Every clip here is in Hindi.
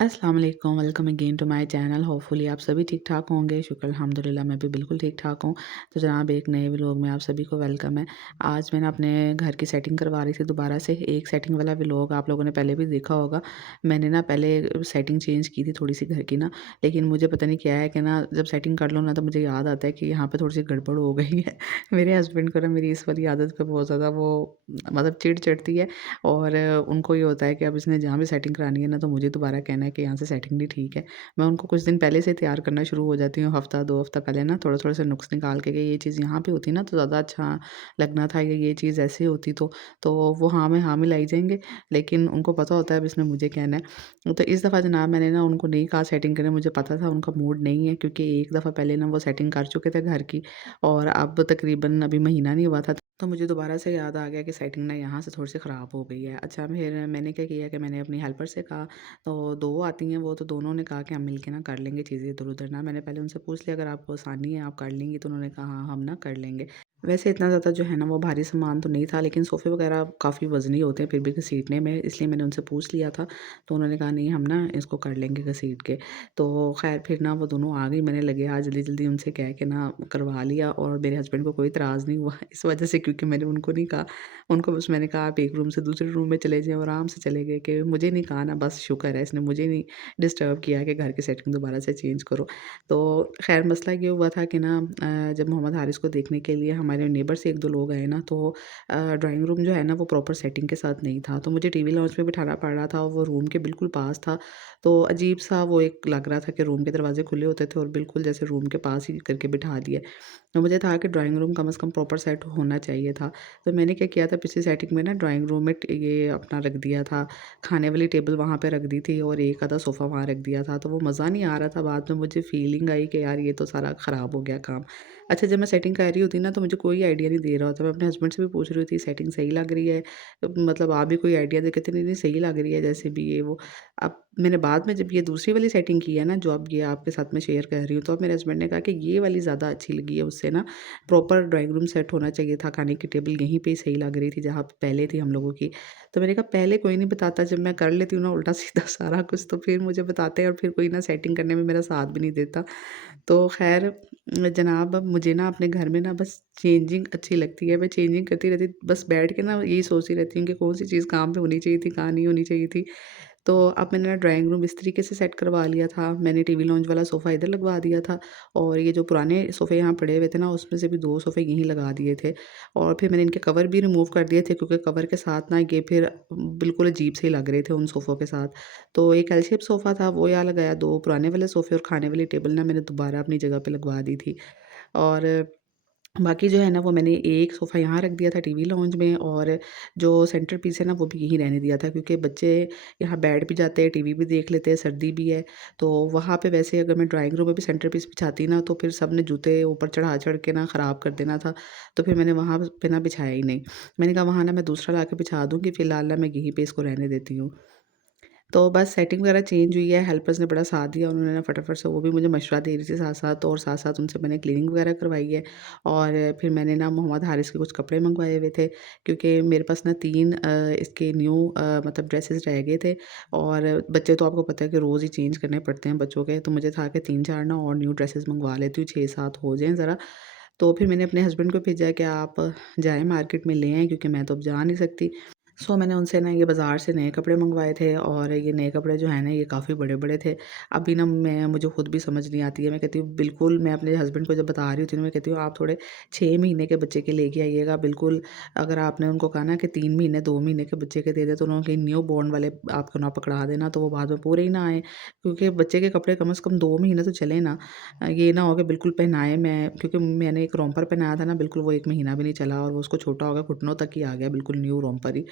अस्सलाम वालेकुम, welcome again to my channel. Hopefully आप सभी ठीक-ठाक होंगे। शुक्र अल्हम्दुलिल्लाह मैं भी बिल्कुल ठीक-ठाक हूँ। तो जनाब एक नए व्लॉग में आप सभी को वेलकम है। आज मैं ना अपने घर की सेटिंग करवा रही थी दोबारा से। एक सेटिंग वाला व्लॉग आप लोगों ने पहले भी देखा होगा। मैंने ना पहले सेटिंग चेंज की थी थोड़ी-सी घर की ना, लेकिन मुझे पता नहीं क्या है कि ना जब सेटिंग कर लो ना तो मुझे याद आता है कि यहाँ पे थोड़ी-सी गड़बड़ हो गई है। मेरे हस्बैंड को ना मेरी इस वाली आदत पे बहुत ज़्यादा वो मतलब चिढ़ चढ़ती है और उनको ये होता है कि अब इसने जहाँ भी सेटिंग करानी है ना तो मुझे दोबारा कहना है कि यहाँ से सेटिंग नहीं ठीक है। मैं उनको कुछ दिन पहले से तैयार करना शुरू हो जाती हूँ, हफ़्ता 2 हफ़्ता पहले ना थोड़ा-थोड़ा से नुक्स निकाल के कि ये चीज़ यहाँ पे होती ना तो ज़्यादा अच्छा लगना था या ये चीज़ ऐसे होती तो वो हाँ में हाँ मिलाई जाएँगे। लेकिन उनको पता होता है अब इसमें मुझे कहना है। तो इस दफ़ा जनाब मैंने ना उनको नहीं कहा सेटिंग करें, मुझे पता था उनका मूड नहीं है क्योंकि एक दफ़ा पहले ना वो सेटिंग कर चुके थे घर की और अब तकरीबन अभी महीना नहीं हुआ था। तो मुझे दोबारा से याद आ गया कि सेटिंग ना यहाँ से थोड़ी-सी ख़राब हो गई है। अच्छा फिर मैंने क्या किया कि मैंने अपनी हेल्पर से कहा, तो 2 आती हैं वो, तो दोनों ने कहा कि हम मिलके ना कर लेंगे चीज़ें इधर-उधर ना। मैंने पहले उनसे पूछ लिया अगर आपको आसानी है आप कर लेंगी? तो उन्होंने कहा हाँ, हम ना कर लेंगे। वैसे इतना ज़्यादा जो है ना वो भारी सामान तो नहीं था, लेकिन सोफ़े वग़ैरह काफ़ी वज़नी होते हैं फिर भी घसीटने में, इसलिए मैंने उनसे पूछ लिया था। तो उन्होंने कहा नहीं हम ना इसको कर लेंगे घसीट के। तो ख़ैर फिर ना वो दोनों आ गई, मैंने लगे आज जल्दी-जल्दी उनसे कह के ना करवा लिया और मेरे हस्बैंड को कोई इतराज़ नहीं हुआ इस वजह से, क्योंकि मैंने उनको नहीं कहा। उनको बस मैंने कहा आप एक रूम से दूसरे रूम में चले जाएँ और आराम से चले गए कि मुझे नहीं कहा ना, बस शुक्र है इसने मुझे नहीं डिस्टर्ब किया कि घर की सेटिंग दोबारा से चेंज करो। तो ख़ैर मसला ये हुआ था कि ना जब मोहम्मद हारिस को देखने के लिए हमारे नेबर से 1-2 लोग आए ना, तो ड्राइंग रूम जो है ना वो प्रॉपर सेटिंग के साथ नहीं था। तो मुझे टीवी लाउंज पे बिठाना पड़ रहा था और वो रूम के बिल्कुल पास था। तो अजीब-सा वो एक लग रहा था कि रूम के दरवाज़े खुले होते थे और बिल्कुल जैसे रूम के पास ही करके बिठा दिया। तो मुझे था कि ड्राइंग रूम कम से कम प्रॉपर सेट होना चाहिए था। तो मैंने क्या किया था पिछली सेटिंग में ना ड्राइंग रूम में ये अपना रख दिया था, खाने वाली टेबल वहाँ पे रख दी थी और एक आधा सोफ़ा वहाँ रख दिया था। तो वो मज़ा नहीं आ रहा था, बाद में मुझे फ़ीलिंग आई कि यार ये तो सारा ख़राब हो गया काम। अच्छा जब मैं सेटिंग कर रही होती ना तो मुझे कोई आइडिया नहीं दे रहा होता। मैं अपने हस्बैंड से भी पूछ रही होती सेटिंग सही लग रही है? मतलब आप भी कोई आइडिया दें? कहते नहीं-नहीं सही लग रही है जैसे भी ये वो। अब मैंने बाद में जब ये दूसरी वाली सेटिंग की है ना जो अब ये आपके साथ में शेयर कर रही हूँ, तो अब मेरे हस्बैंड ने कहा कि ये वाली ज़्यादा अच्छी लगी है, उससे ना प्रॉपर ड्राइंग रूम सेट होना चाहिए था, खाने की टेबल यहीं पे ही सही लग रही थी जहाँ पे पहले थी हम लोगों की। तो मैंने कहा पहले कोई नहीं बताता, जब मैं कर लेती हूँ ना उल्टा-सीधा सारा कुछ तो फिर मुझे बताते हैं और फिर कोई ना सेटिंग करने में मेरा साथ भी नहीं देता। तो ख़ैर जनाब अब मुझे ना अपने घर में ना बस चेंजिंग अच्छी लगती है। मैं चेंजिंग करती रहती, बस बैठ के ना यही सोचती रहती हूँ कि कौन-सी चीज़ कहाँ पे होनी चाहिए थी, कहाँ नहीं होनी चाहिए थी। तो अब मैंने ना ड्राइंग रूम इस तरीके से सेट करवा लिया था। मैंने टीवी लाउंज वाला सोफ़ा इधर लगवा दिया था और ये जो पुराने सोफ़े यहाँ पड़े हुए थे ना, उसमें से भी 2 सोफ़े यहीं लगा दिए थे और फिर मैंने इनके कवर भी रिमूव कर दिए थे क्योंकि कवर के साथ ना ये फिर बिल्कुल अजीब से ही लग रहे थे उन सोफ़ों के साथ। तो एक एल शेप सोफ़ा था वो यहाँ लगाया, 2 पुराने वाले सोफ़े और खाने वाली टेबल ना मैंने दोबारा अपनी जगह पे लगवा दी थी। और बाकी जो है ना वो मैंने एक सोफ़ा यहाँ रख दिया था टीवी लाउंज में और जो सेंटर पीस है ना वो भी यहीं रहने दिया था क्योंकि बच्चे यहाँ बैठ भी जाते हैं, टीवी भी देख लेते हैं, सर्दी भी है। तो वहाँ पे वैसे अगर मैं ड्राइंग रूम में भी सेंटर पीस बिछाती ना तो फिर सब ने जूते ऊपर चढ़ा-चढ़ के ना ख़राब कर देना था। तो फिर मैंने वहाँ पे ना बिछाया ही नहीं। मैंने कहा वहाँ ना मैं दूसरा लाके बिछा दूँगी, फ़िलहाल ना मैं यहीं पे इसको रहने देती हूँ। तो बस सेटिंग वगैरह चेंज हुई है, हेल्पर्स ने बड़ा साथ दिया, उन्होंने ना फटाफट से वो भी मुझे मशवरा दे रही थी साथ-साथ और साथ-साथ उनसे मैंने क्लीनिंग वगैरह करवाई है। और फिर मैंने ना मोहम्मद हारिस के कुछ कपड़े मँगवाए हुए थे क्योंकि मेरे पास ना 3 इसके न्यू मतलब ड्रेसेस रह गए थे और बच्चे तो आपको पता है कि रोज़ ही चेंज करने पड़ते हैं बच्चों के, तो मुझे था कि 3-4 ना और न्यू ड्रेसेस मँगवा लेती हूँ, 6-7 हो जाएँ ज़रा। तो फिर मैंने अपने हस्बैंड को भेजा कि आप जाएँ मार्केट में ले आएँ क्योंकि मैं तो अब जा नहीं सकती। सो मैंने उनसे ना ये बाज़ार से नए कपड़े मँगवाए थे और ये नए कपड़े जो हैं ना ये काफ़ी बड़े-बड़े थे। अभी ना मैं मुझे खुद भी समझ नहीं आती है। मैं कहती हूँ बिल्कुल, मैं अपने हस्बैंड को जब बता रही होती हूँ ना मैं कहती हूँ आप थोड़े 6 महीने के बच्चे के लेके आइएगा बिल्कुल। अगर आपने उनको कहा ना कि 3 महीने 2 महीने के बच्चे के दे दें तो उन्होंने न्यू बॉर्न वाले आपको ना पकड़ा देना तो वो बाद में पूरे ही ना आएँ। क्योंकि बच्चे के कपड़े कम से कम 2 महीने तो चलें ना। ये ना हो कि बिल्कुल पहनाए मैं, क्योंकि मैंने एक रोम्पर पहनाया था ना बिल्कुल वो 1 महीना भी नहीं चला और वो उसको छोटा हो गया, घुटनों तक ही आ गया बिल्कुल न्यू रोम्पर ही।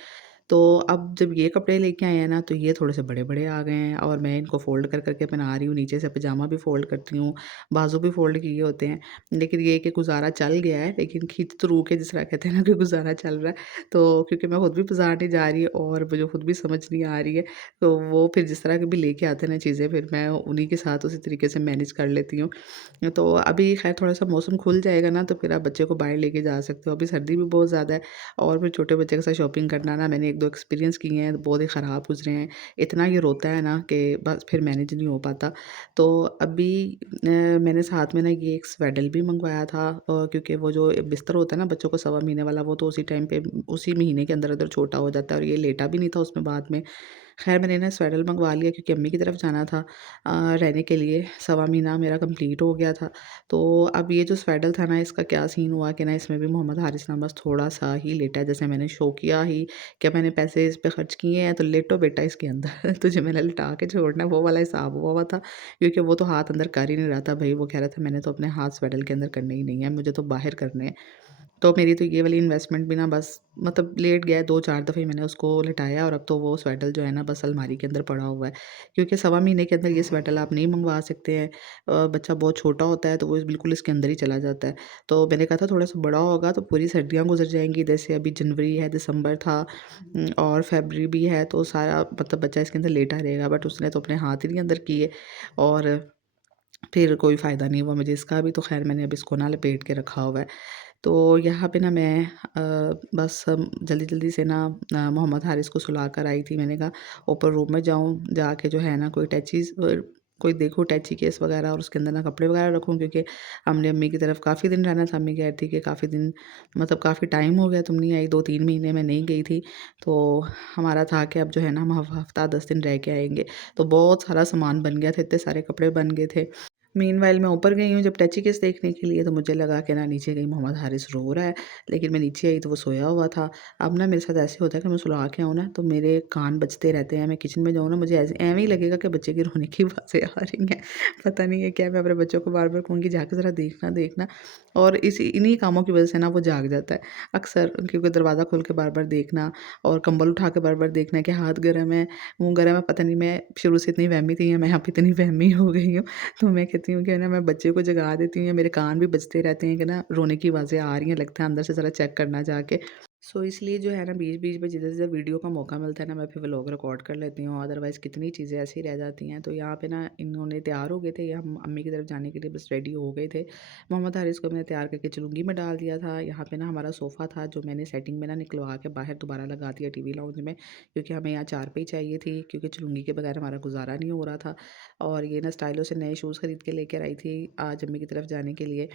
तो अब जब ये कपड़े लेके आए हैं ना, तो ये थोड़े से बड़े-बड़े आ गए हैं और मैं इनको फ़ोल्ड कर के पहना रही हूँ, नीचे से पजामा भी फ़ोल्ड करती हूँ, बाजू भी फ़ोल्ड किए होते हैं। लेकिन ये है कि गुज़ारा चल गया है, लेकिन खींच तो रू के जिस तरह कहते हैं ना कि गुज़ारा चल रहा है। तो क्योंकि मैं खुद भी बाज़ार नहीं जा रही और मुझे खुद भी समझ नहीं आ रही है, तो वो फिर जिस तरह के भी लेके आते हैं ना चीज़ें, फिर मैं उन्हीं के साथ उसी तरीके से मैनेज कर लेती हूँ। तो अभी ख़ैर थोड़ा-सा मौसम खुल जाएगा ना, तो फिर आप बच्चे को बाहर लेके जा सकते हो। अभी सर्दी भी बहुत ज़्यादा है और फिर छोटे बच्चे के साथ शॉपिंग करना ना, मैंने एक 1-2 एक्सपीरियंस किए हैं, बहुत ही ख़राब गुज़रे हैं। इतना ये रोता है ना कि बस फिर मैनेज नहीं हो पाता। तो अभी मैंने साथ में ना ये एक स्वेडल भी मँगवाया था, क्योंकि वो जो बिस्तर होता है ना बच्चों को सवा महीने वाला, वो तो उसी टाइम पे उसी महीने के अंदर-अंदर छोटा हो जाता है, और ये लेटा भी नहीं था उसमें बाद में। ख़ैर मैंने ना स्वेडल मँगवा लिया क्योंकि अम्मी की तरफ जाना था रहने के लिए, सवा महीना मेरा कंप्लीट हो गया था। तो अब ये जो स्वेडल था ना, इसका क्या सीन हुआ कि ना इसमें भी मोहम्मद हारिस ना बस थोड़ा-सा ही लेटा है, जैसे मैंने शो किया ही कि मैंने पैसे इस पे खर्च किए हैं तो लेटो बेटा इसके अंदर तुझे मैंने लिटा के छोड़ना है, वो वाला हिसाब हुआ हुआ था। क्योंकि वो तो हाथ अंदर कर ही नहीं रहा था भई, वो कह रहा था मैंने तो अपने हाथ स्वेडल के अंदर करने ही नहीं है, मुझे तो बाहर करने हैं। तो मेरी तो ये वाली इन्वेस्टमेंट भी ना बस मतलब लेट गया है, 2-4 दफ़े मैंने उसको लिटाया, और अब तो वो स्वेटर जो है ना बस अलमारी के अंदर पड़ा हुआ है। क्योंकि सवा महीने के अंदर ये स्वेटर आप नहीं मँगवा सकते हैं। बच्चा बहुत छोटा होता है तो वो बिल्कुल इसके अंदर ही चला जाता है। तो मैंने कहा था थोड़ा-सा बड़ा होगा तो पूरी सर्दियाँ गुज़र जाएँगी, जैसे अभी जनवरी है, दिसंबर था, और फ़रवरी भी है, तो सारा मतलब बच्चा इसके अंदर लेटा रहेगा। बट उसने तो अपने हाथ ही नहीं अंदर किए, और फिर कोई फ़ायदा नहीं हुआ मुझे इसका भी, तो ख़ैर मैंने अब इसको ना लपेट के रखा हुआ है। तो यहाँ पे ना मैं बस जल्दी-जल्दी से ना मोहम्मद हारिस को सुला कर आई थी। मैंने कहा ऊपर रूम में जाऊँ, जाके जो है ना कोई टैचीज़ कोई देखूँ टैची केस वग़ैरह, और उसके अंदर ना कपड़े वग़ैरह रखूँ, क्योंकि हमने अम्मी की तरफ काफ़ी दिन रहना था। अम्मी कह रही थी कि काफ़ी दिन मतलब काफ़ी टाइम हो गया तुम नहीं आई, 2-3 महीने मैं नहीं गई थी। तो हमारा था कि अब जो है ना हम हफ़्ता 10 दिन रह के आएँगे। तो बहुत सारा सामान बन गया था, इतने सारे कपड़े बन गए थे। मीनवाइल मैं ऊपर गई हूँ जब टैची केस देखने के लिए, तो मुझे लगा कि ना नीचे कहीं मोहम्मद हारिस रो रहा है, लेकिन मैं नीचे आई तो वो सोया हुआ था। अब ना मेरे साथ ऐसे होता है कि मैं सुला के आऊँ ना तो मेरे कान बजते रहते हैं, मैं किचन में जाऊँ ना मुझे ऐसे ऐवें ही लगेगा कि बच्चे की रोने की आवाज़ें आ रही हैं। पता नहीं है क्या, मैं अपने बच्चों को बार-बार कहूँगी जाके ज़रा देखना, देखना, और इन्हीं कामों की वज़ह से ना वो जाग जाता है अक्सर, क्योंकि दरवाज़ा खोल के बार-बार देखना और कंबल उठा के बार-बार देखना कि हाथ गर्म है, मुँह गर्म है, पता नहीं मैं शुरू से इतनी वहमी थी या मैं अब इतनी वहमी हो गई हूँ। तो मैं कहती हूँ कि ना मैं बच्चे को जगा देती हूँ, या मेरे कान भी बजते रहते हैं कि ना रोने की आवाज़ें आ रही हैं, लगता है अंदर से ज़रा चेक करना जाके। सो इसलिए जो है ना बीच-बीच में जिधर-जिधर वीडियो का मौका मिलता है ना, मैं फिर व्लॉग रिकॉर्ड कर लेती हूँ, अदरवाइज़ कितनी चीज़ें ऐसी रह जाती हैं। तो यहाँ पे ना इन्होंने तैयार हो गए थे, या हम अम्मी की तरफ जाने के लिए बस रेडी हो गए थे। मोहम्मद हारिस को मैंने तैयार करके चुलूंगी में डाल दिया था। यहाँ पे ना हमारा सोफ़ा था जो मैंने सेटिंग में ना निकलवा के बाहर दोबारा लगा दिया टीवी लाउंज में, क्योंकि हमें यहाँ चारपाई चाहिए थी, क्योंकि चुलूंगी के बगैर हमारा गुजारा नहीं हो रहा था। और ये ना स्टाइलो से नए शूज़ खरीद के लेकर आई थी आज अम्मी की तरफ जाने के लिए।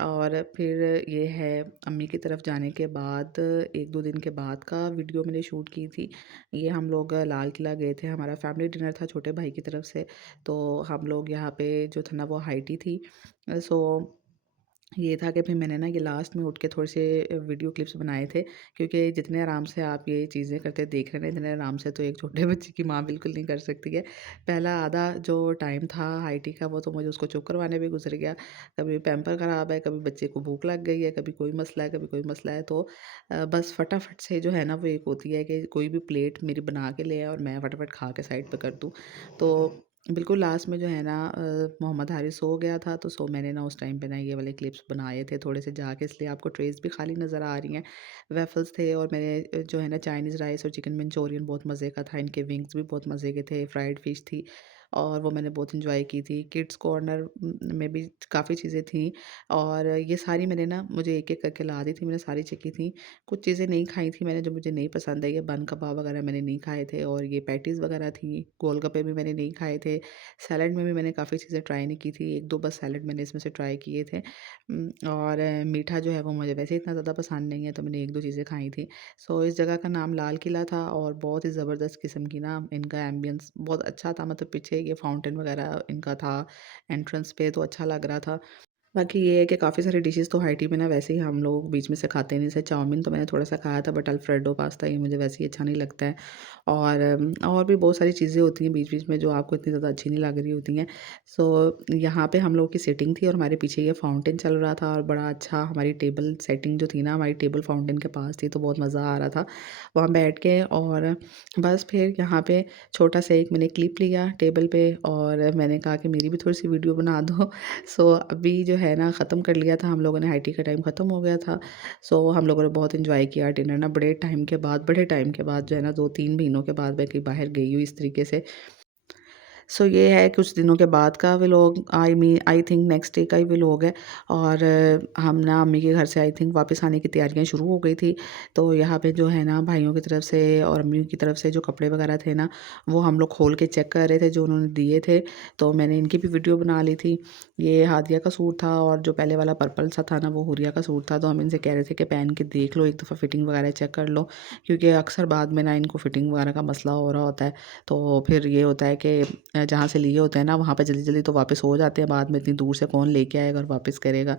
और फिर ये है अम्मी की तरफ जाने के बाद 1-2 दिन के बाद का वीडियो मैंने शूट की थी। ये हम लोग लाल किला गए थे, हमारा फैमिली डिनर था छोटे भाई की तरफ से। तो हम लोग यहाँ पे जो था ना वो हाइटी थी। सो ये था कि फिर मैंने ना ये लास्ट में उठ के थोड़े से वीडियो क्लिप्स बनाए थे, क्योंकि जितने आराम से आप ये चीज़ें करते देख रहे हैं इतने आराम से तो एक छोटे बच्चे की माँ बिल्कुल नहीं कर सकती है। पहला आधा जो टाइम था हाईटी का वो तो मुझे उसको चुप करवाने में गुजर गया। कभी पैम्पर ख़राब है, कभी बच्चे को भूख लग गई है, कभी कोई मसला है, कभी कोई मसला है। तो बस फटाफट से जो है ना वो एक होती है कि कोई भी प्लेट मेरी बना के ले आए और मैं फटाफट खा के साइड पे कर दूँ। तो बिल्कुल लास्ट में जो है ना मोहम्मद हारिस सो गया था, तो मैंने ना उस टाइम पे ना ये वाले क्लिप्स बनाए थे थोड़े से जाके, इसलिए आपको ट्रेस भी खाली नज़र आ रही हैं। वेफल्स थे, और मैंने जो है ना चाइनीज़ राइस और चिकन मंचूरियन बहुत मज़े का था, इनके विंग्स भी बहुत मज़े के थे, फ्राइड फ़िश थी और वो मैंने बहुत एंजॉय की थी। किड्स कॉर्नर में भी काफ़ी चीज़ें थी, और ये सारी मैंने ना मुझे एक-एक करके ला दी थी, मैंने सारी चखी थी। कुछ चीज़ें नहीं खाई थी मैंने जो मुझे नहीं पसंद आई, ये बन कबाब वगैरह मैंने नहीं खाए थे, और ये पैटीज़ वगैरह थी, गोलगप्पे भी मैंने नहीं खाए थे। सैलेड में भी मैंने काफ़ी चीज़ें ट्राई नहीं की थी, 1-2 बस सैलेड मैंने इसमें से ट्राई किए थे। और मीठा जो है वो मुझे वैसे इतना ज़्यादा पसंद नहीं है, तो मैंने 1-2 चीज़ें खाई थी। सो इस जगह का नाम लाल किला था, और बहुत ही ज़बरदस्त किस्म की ना इनका एम्बियंस बहुत अच्छा था, मतलब पीछे ये फाउंटेन वगैरह इनका था एंट्रेंस पे, तो अच्छा लग रहा था। बाकी ये है कि काफ़ी सारी डिशेज़ तो हाइटी में ना वैसे ही हम लोग बीच में से खाते नहीं, जैसे चाउमीन तो मैंने थोड़ा-सा खाया था, बट अल्फ्रेडो पास्ता ये मुझे वैसे ही अच्छा नहीं लगता है। और और भी बहुत सारी चीज़ें होती हैं बीच-बीच में जो आपको इतनी ज़्यादा अच्छी नहीं लग रही होती हैं। सो यहाँ पे हम लोग की सीटिंग थी, और हमारे पीछे ये फाउंटेन चल रहा था, और बड़ा अच्छा हमारी टेबल सेटिंग जो थी ना हमारी टेबल फाउंटेन के पास थी, तो बहुत मज़ा आ रहा था वहाँ बैठ के। और बस फिर यहाँ पे छोटा-सा एक मैंने क्लिप लिया टेबल पे, और मैंने कहा कि मेरी भी थोड़ी-सी वीडियो बना दो। अभी जो है ना ख़त्म कर लिया था हम लोगों ने, हाई टी का टाइम ख़त्म हो गया था। हम लोगों ने बहुत एन्जॉय किया डिनर ना, बड़े टाइम के बाद जो है ना 2-3 महीनों के बाद मैं कहीं बाहर गई हूँ इस तरीके से। सो ये है कुछ दिनों के बाद का vlog, I think next day का ही व्लॉग है। और हम ना अम्मी के घर से आई थिंक वापस आने की तैयारियां शुरू हो गई थी। तो यहाँ पे जो है ना भाइयों की तरफ से और अम्मी की तरफ से जो कपड़े वगैरह थे ना, वो हम लोग खोल के चेक कर रहे थे जो उन्होंने दिए थे। तो मैंने इनकी भी वीडियो बना ली थी। ये हादिया का सूट था और जो पहले वाला पर्पल सा था ना वो हुरिया का सूट था। तो हम इनसे कह रहे थे कि पहन के देख लो, एक दफ़ा फिटिंग वगैरह चेक कर लो, क्योंकि अक्सर बाद में ना इनको फिटिंग वगैरह का मसला हो रहा होता है। तो फिर ये होता है कि जहाँ से लिए होते हैं ना वहाँ पे जल्दी-जल्दी तो वापस हो जाते हैं, बाद में इतनी दूर से कौन लेके आएगा और वापस करेगा।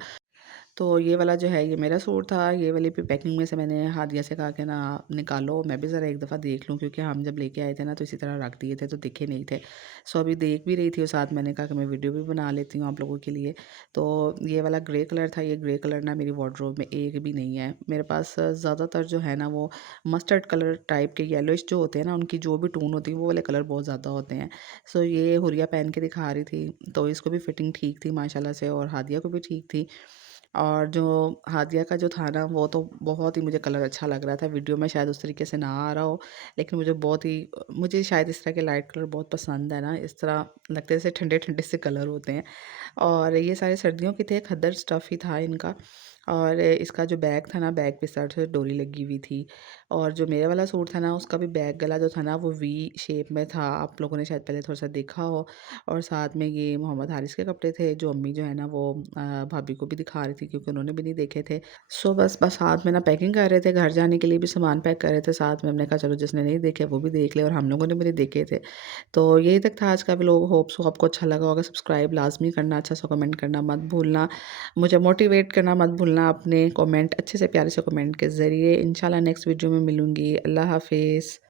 तो ये वाला जो है ये मेरा सूट था। ये वाली भी पैकिंग में से मैंने हादिया से कहा कि ना निकालो, मैं भी ज़रा एक दफ़ा देख लूँ, क्योंकि हम जब लेके आए थे ना तो इसी तरह रख दिए थे तो दिखे नहीं थे। सो अभी देख भी रही थी और साथ मैंने कहा कि मैं वीडियो भी बना लेती हूँ आप लोगों के लिए। तो ये वाला ग्रे कलर था। ये ग्रे कलर ना मेरी वार्डरोब में एक भी नहीं है। मेरे पास ज़्यादातर जो है ना वो मस्टर्ड कलर टाइप के येलोइश जो होते हैं ना, उनकी जो भी टोन होती है वो वाले कलर बहुत ज़्यादा होते हैं। सो ये हुरिया पहन के दिखा रही थी, तो इसको भी फिटिंग ठीक थी माशाल्लाह से और हादिया को भी ठीक थी। और जो हादिया का जो था ना वो तो बहुत ही मुझे कलर अच्छा लग रहा था। वीडियो में शायद उस तरीके से ना आ रहा हो, लेकिन मुझे बहुत ही मुझे शायद इस तरह के लाइट कलर बहुत पसंद है ना, इस तरह लगते हैं जैसे ठंडे-ठंडे से कलर होते हैं। और ये सारे सर्दियों के थे, खद्दर स्टफ़ ही था इनका। और इसका जो बैग था ना, बैग पे साइड से डोरी लगी हुई थी। और जो मेरे वाला सूट था ना, उसका भी बैग गला जो था ना वो वी शेप में था। आप लोगों ने शायद पहले थोड़ा-सा देखा हो। और साथ में ये मोहम्मद हारिस के कपड़े थे जो अम्मी जो है ना वो भाभी को भी दिखा रही थी, क्योंकि उन्होंने भी नहीं देखे थे। सो बस साथ में ना पैकिंग कर रहे थे, घर जाने के लिए भी सामान पैक कर रहे थे साथ में। हमने कहा चलो जिसने नहीं देखे वो भी देख ले, और हम लोगों ने भी नहीं देखे थे। तो यही तक था आज का व्लॉग। होप सो आपको अच्छा लगा होगा। सब्सक्राइब लाज़मी करना, अच्छा सा कमेंट करना मत भूलना। मुझे मोटिवेट करना मत भूलना अपने कमेंट अच्छे से प्यारे से कमेंट के ज़रिए। इंशाल्लाह नेक्स्ट वीडियो में मिलूँगी। अल्लाह हाफ़िज़।